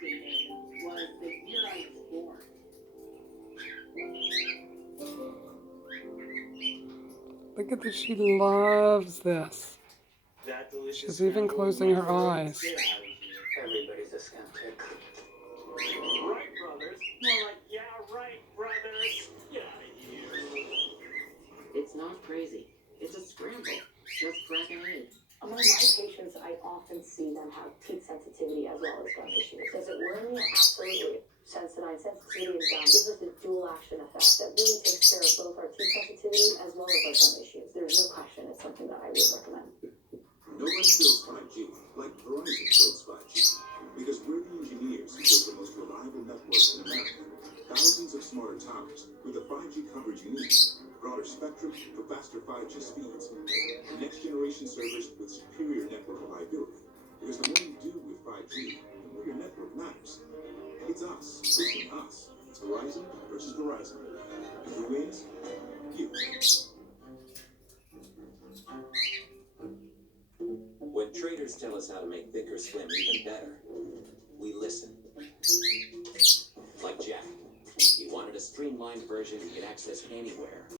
dated was the year I was born. Look at this. She loves this. She's even closing her eyes. Everybody's a skeptic. Right, brothers. More like, yeah, right, brothers. Get out of here. It's not crazy. It's a scramble. Just crack an egg. Among my patients, I often see them have teeth sensitivity as well as gum issues. Does it worry me? Absolutely. Sensodyne sensitivity and gum gives us a dual action effect that really takes care of both our teeth sensitivity as well as our gum issues. There's no question. It's something that I would recommend. Nobody builds 5G like Verizon builds 5G because we're the engineers who build the most reliable networks in America. Thousands of smarter towers with the 5G coverage you need, broader spectrum for faster 5G speeds, and next generation servers with superior network reliability. Because the more you do with 5G, the more your network matters. It's us pushing us. It's Verizon versus Verizon. And who wins? You. When traders tell us how to make Thinkorswim even better, we listen. Like Jack. He wanted a streamlined version he could access anywhere.